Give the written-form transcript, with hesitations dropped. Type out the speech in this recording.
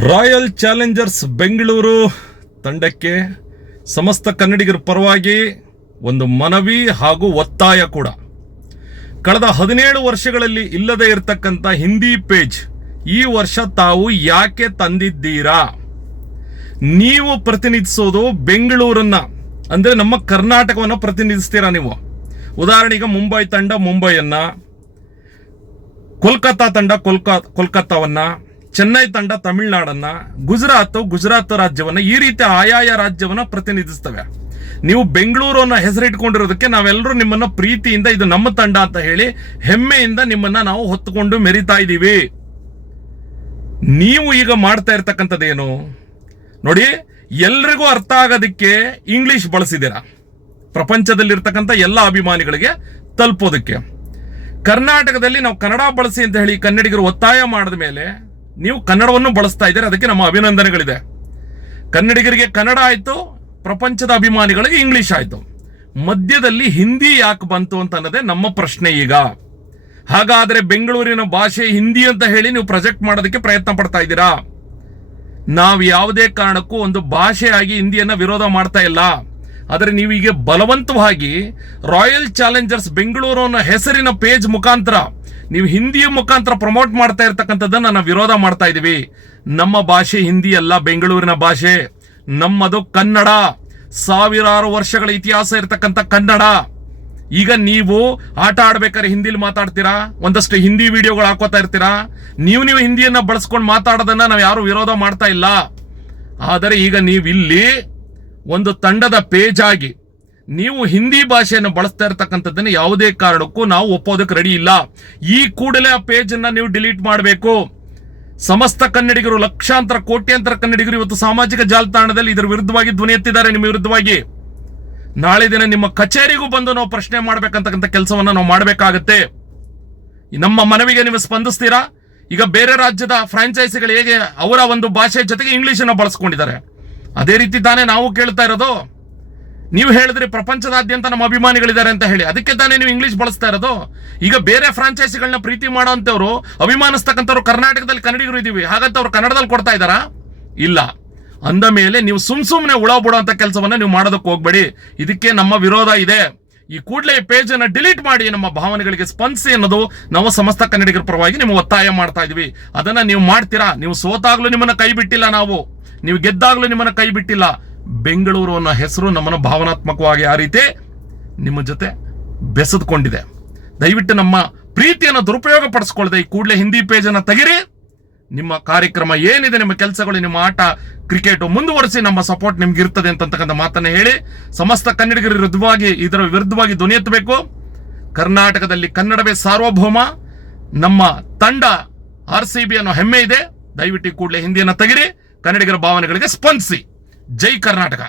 Royal Challengers Bengaluru ತಂಡಕ್ಕೆ ಸಮಸ್ತ ಕನ್ನಡಿಗರ ಪರವಾಗಿ ಒಂದು ಮನವಿ ಹಾಗೂ ಒತ್ತಾಯ ಕೂಡ. ಕಳೆದ 17 ವರ್ಷಗಳಲ್ಲಿ ಇಲ್ಲದೆ ಇರತಕ್ಕಂಥ ಹಿಂದಿ ಪೇಜ್ ಈ ವರ್ಷ ತಾವು ಯಾಕೆ ತಂದಿದ್ದೀರಾ? ನೀವು ಪ್ರತಿನಿಧಿಸೋದು ಬೆಂಗಳೂರನ್ನ, ಅಂದರೆ ನಮ್ಮ ಕರ್ನಾಟಕವನ್ನು ಪ್ರತಿನಿಧಿಸ್ತೀರಾ ನೀವು. ಉದಾಹರಣೆಗೆ ಮುಂಬೈ ತಂಡ ಮುಂಬೈಯನ್ನ, ಕೋಲ್ಕತ್ತಾ ತಂಡ ಕೋಲ್ಕತ್ತಾವನ್ನ, ಚೆನ್ನೈ ತಂಡ ತಮಿಳುನಾಡನ್ನ, ಗುಜರಾತ್ ರಾಜ್ಯವನ್ನ, ಈ ರೀತಿ ಆಯಾಯ ರಾಜ್ಯವನ್ನ ಪ್ರತಿನಿಧಿಸ್ತವೆ. ನೀವು ಬೆಂಗಳೂರನ್ನ ಹೆಸರಿಟ್ಕೊಂಡಿರೋದಕ್ಕೆ ನಾವೆಲ್ಲರೂ ನಿಮ್ಮನ್ನ ಪ್ರೀತಿಯಿಂದ ಇದು ನಮ್ಮ ತಂಡ ಅಂತ ಹೇಳಿ ಹೆಮ್ಮೆಯಿಂದ ನಿಮ್ಮನ್ನ ನಾವು ಹೊತ್ತುಕೊಂಡು ಮೆರಿತಾ ಇದ್ದೀವಿ. ನೀವು ಈಗ ಮಾಡ್ತಾ ಇರ್ತಕ್ಕಂಥದ್ದೇನು ನೋಡಿ, ಎಲ್ರಿಗೂ ಅರ್ಥ ಆಗೋದಕ್ಕೆ ಇಂಗ್ಲಿಷ್ ಬಳಸಿದ್ದೀರಾ, ಪ್ರಪಂಚದಲ್ಲಿರ್ತಕ್ಕಂಥ ಎಲ್ಲ ಅಭಿಮಾನಿಗಳಿಗೆ ತಲುಪೋದಕ್ಕೆ. ಕರ್ನಾಟಕದಲ್ಲಿ ನಾವು ಕನ್ನಡ ಬಳಸಿ ಅಂತ ಹೇಳಿ ಕನ್ನಡಿಗರು ಒತ್ತಾಯ ಮಾಡಿದ ಮೇಲೆ ನೀವು ಕನ್ನಡವನ್ನು ಬಳಸ್ತಾ ಇದ್ದೀರಾ, ಅದಕ್ಕೆ ನಮ್ಮ ಅಭಿನಂದನೆಗಳಿದೆ. ಕನ್ನಡಿಗರಿಗೆ ಕನ್ನಡ ಆಯ್ತು, ಪ್ರಪಂಚದ ಅಭಿಮಾನಿಗಳಿಗೆ ಇಂಗ್ಲಿಷ್ ಆಯ್ತು, ಮಧ್ಯದಲ್ಲಿ ಹಿಂದಿ ಯಾಕೆ ಬಂತು ಅಂತ ಅನ್ನೋದೇ ನಮ್ಮ ಪ್ರಶ್ನೆ ಈಗ. ಹಾಗಾದ್ರೆ ಬೆಂಗಳೂರಿನ ಭಾಷೆ ಹಿಂದಿ ಅಂತ ಹೇಳಿ ನೀವು ಪ್ರೊಜೆಕ್ಟ್ ಮಾಡೋದಕ್ಕೆ ಪ್ರಯತ್ನ ಪಡ್ತಾ ಇದ್ದೀರಾ. ನಾವು ಯಾವುದೇ ಕಾರಣಕ್ಕೂ ಒಂದು ಭಾಷೆಯಾಗಿ ಹಿಂದಿಯನ್ನ ವಿರೋಧ ಮಾಡ್ತಾ ಇಲ್ಲ. ಆದರೆ ನೀವೀಗ ಬಲವಂತವಾಗಿ ರಾಯಲ್ ಚಾಲೆಂಜರ್ಸ್ ಬೆಂಗಳೂರು ಅನ್ನೋ ಹೆಸರಿನ ಪೇಜ್ ಮುಖಾಂತರ ನೀವು ಹಿಂದಿಯ ಮುಖಾಂತರ ಪ್ರಮೋಟ್ ಮಾಡ್ತಾ ಇರ್ತಕ್ಕಂಥದ್ದನ್ನ ನಾವು ವಿರೋಧ ಮಾಡ್ತಾ ಇದೀವಿ. ನಮ್ಮ ಭಾಷೆ ಹಿಂದಿ ಅಲ್ಲ, ಬೆಂಗಳೂರಿನ ಭಾಷೆ ನಮ್ಮದು ಕನ್ನಡ. ಸಾವಿರಾರು ವರ್ಷಗಳ ಇತಿಹಾಸ ಇರತಕ್ಕಂಥ ಕನ್ನಡ. ಈಗ ನೀವು ಆಟ ಆಡ್ಬೇಕಾದ್ರೆ ಹಿಂದಿಲಿ ಮಾತಾಡ್ತೀರಾ, ಒಂದಷ್ಟು ಹಿಂದಿ ವಿಡಿಯೋಗಳು ಹಾಕೋತಾ ಇರ್ತೀರಾ. ನೀವು ಹಿಂದಿಯನ್ನ ಬಳಸ್ಕೊಂಡು ಮಾತಾಡೋದನ್ನ ನಾವು ಯಾರು ವಿರೋಧ ಮಾಡ್ತಾ ಇಲ್ಲ. ಆದರೆ ಈಗ ನೀವು ಇಲ್ಲಿ ಒಂದು ತಂಡದ ಪೇಜ್ ಆಗಿ ನೀವು ಹಿಂದಿ ಭಾಷೆಯನ್ನು ಬಳಸ್ತಾ ಇರ್ತಕ್ಕಂಥದ್ದನ್ನು ಯಾವುದೇ ಕಾರಣಕ್ಕೂ ನಾವು ಒಪ್ಪೋದಕ್ಕೆ ರೆಡಿ ಇಲ್ಲ. ಈ ಕೂಡಲೇ ಆ ಪೇಜ್ ಅನ್ನ ನೀವು ಡಿಲೀಟ್ ಮಾಡಬೇಕು. ಸಮಸ್ತ ಕನ್ನಡಿಗರು, ಲಕ್ಷಾಂತರ ಕೋಟ್ಯಾಂತರ ಕನ್ನಡಿಗರು ಇವತ್ತು ಸಾಮಾಜಿಕ ಜಾಲತಾಣದಲ್ಲಿ ಇದರ ವಿರುದ್ಧವಾಗಿ ಧ್ವನಿ ಎತ್ತಿದ್ದಾರೆ. ನಿಮ್ಮ ವಿರುದ್ಧವಾಗಿ ನಾಳೆ ದಿನ ನಿಮ್ಮ ಕಚೇರಿಗೂ ಬಂದು ನಾವು ಪ್ರಶ್ನೆ ಮಾಡ್ಬೇಕಂತಕ್ಕಂಥ ಕೆಲಸವನ್ನ ನಾವು ಮಾಡಬೇಕಾಗತ್ತೆ. ನಮ್ಮ ಮನವಿಗೆ ನೀವು ಸ್ಪಂದಿಸ್ತೀರಾ? ಈಗ ಬೇರೆ ರಾಜ್ಯದ ಫ್ರಾಂಚೈಸಿಗಳು ಹೇಗೆ ಅವರ ಒಂದು ಭಾಷೆ ಜೊತೆಗೆ ಇಂಗ್ಲಿಷ್ ಅನ್ನ ಬಳಸ್ಕೊಂಡಿದ್ದಾರೆ, ಅದೇ ರೀತಿ ತಾನೇ ನಾವು ಕೇಳ್ತಾ ಇರೋದು. ನೀವು ಹೇಳಿದ್ರಿ ಪ್ರಪಂಚದಾದ್ಯಂತ ನಮ್ಮ ಅಭಿಮಾನಿಗಳಿದ್ದಾರೆ ಅಂತ ಹೇಳಿ, ಅದಕ್ಕೆ ತಾನೇ ನೀವು ಇಂಗ್ಲಿಷ್ ಬಳಸ್ತಾ ಇರೋದು. ಈಗ ಬೇರೆ ಫ್ರಾಂಚೈಸಿಗಳನ್ನ ಪ್ರೀತಿ ಮಾಡೋಂಥವ್ರು, ಅಭಿಮಾನಿಸ್ತಕ್ಕಂಥವ್ರು ಕರ್ನಾಟಕದಲ್ಲಿ ಕನ್ನಡಿಗರು ಇದೀವಿ, ಹಾಗಂತ ಅವ್ರು ಕನ್ನಡದಲ್ಲಿ ಕೊಡ್ತಾ ಇದ್ದಾರಾ? ಇಲ್ಲ. ಅಂದ ಮೇಲೆ ನೀವು ಸುಮ್ನೆ ಉಳ ಬಿಡೋ ಅಂತ ಕೆಲಸವನ್ನ ನೀವು ಮಾಡೋದಕ್ಕೆ ಹೋಗ್ಬೇಡಿ. ಇದಕ್ಕೆ ನಮ್ಮ ವಿರೋಧ ಇದೆ. ಈ ಕೂಡಲೇ ಪೇಜ್ ಅನ್ನ ಡಿಲೀಟ್ ಮಾಡಿ ನಮ್ಮ ಭಾವನೆಗಳಿಗೆ ಸ್ಪಂದಿಸಿ ಅನ್ನೋದು ನಾವು ಸಮಸ್ತ ಕನ್ನಡಿಗರ ಪರವಾಗಿ ನೀವು ಒತ್ತಾಯ ಮಾಡ್ತಾ ಇದೀವಿ. ಅದನ್ನ ನೀವು ಮಾಡ್ತೀರಾ? ನೀವು ಸೋತಾಗ್ಲೂ ನಿಮ್ಮನ್ನ ಕೈ ಬಿಟ್ಟಿಲ್ಲ, ನೀವು ಗೆದ್ದಾಗ್ಲೂ ನಿಮ್ಮನ್ನ ಕೈ ಬಿಟ್ಟಿಲ್ಲ. ಬೆಂಗಳೂರು ಅನ್ನೋ ಹೆಸರು ನಮ್ಮನ್ನು ಭಾವನಾತ್ಮಕವಾಗಿ ಆ ರೀತಿ ನಿಮ್ಮ ಜೊತೆ ಬೆಸೆದುಕೊಂಡಿದೆ. ದಯವಿಟ್ಟು ನಮ್ಮ ಪ್ರೀತಿಯನ್ನು ದುರುಪಯೋಗ ಪಡಿಸ್ಕೊಳ್ಳದೆ ಈ ಕೂಡಲೇ ಹಿಂದಿ ಪೇಜ್ ಅನ್ನ ತೆಗಿರಿ. ನಿಮ್ಮ ಕಾರ್ಯಕ್ರಮ ಏನಿದೆ, ನಿಮ್ಮ ಕೆಲಸಗಳು, ನಿಮ್ಮ ಆಟ, ಕ್ರಿಕೆಟ್ ಮುಂದುವರಿಸಿ. ನಮ್ಮ ಸಪೋರ್ಟ್ ನಿಮ್ಗೆ ಇರ್ತದೆ ಅಂತಕ್ಕಂಥ ಮಾತನ್ನ ಹೇಳಿ ಸಮಸ್ತ ಕನ್ನಡಿಗರ ಇದರ ವಿರುದ್ಧವಾಗಿ ಧ್ವನಿ ಎತ್ತಬೇಕು. ಕರ್ನಾಟಕದಲ್ಲಿ ಕನ್ನಡವೇ ಸಾರ್ವಭೌಮ. ನಮ್ಮ ತಂಡ RCB ಅನ್ನೋ ಹೆಮ್ಮೆ ಇದೆ. ದಯವಿಟ್ಟು ಕೂಡಲೇ ಹಿಂದಿಯನ್ನ ತೆಗಿರಿ. ಕನ್ನಡಿಗರ ಭಾವನೆಗಳಿಗೆ ಸ್ಪಂದಿಸಿ. ಜೈ ಕರ್ನಾಟಕ.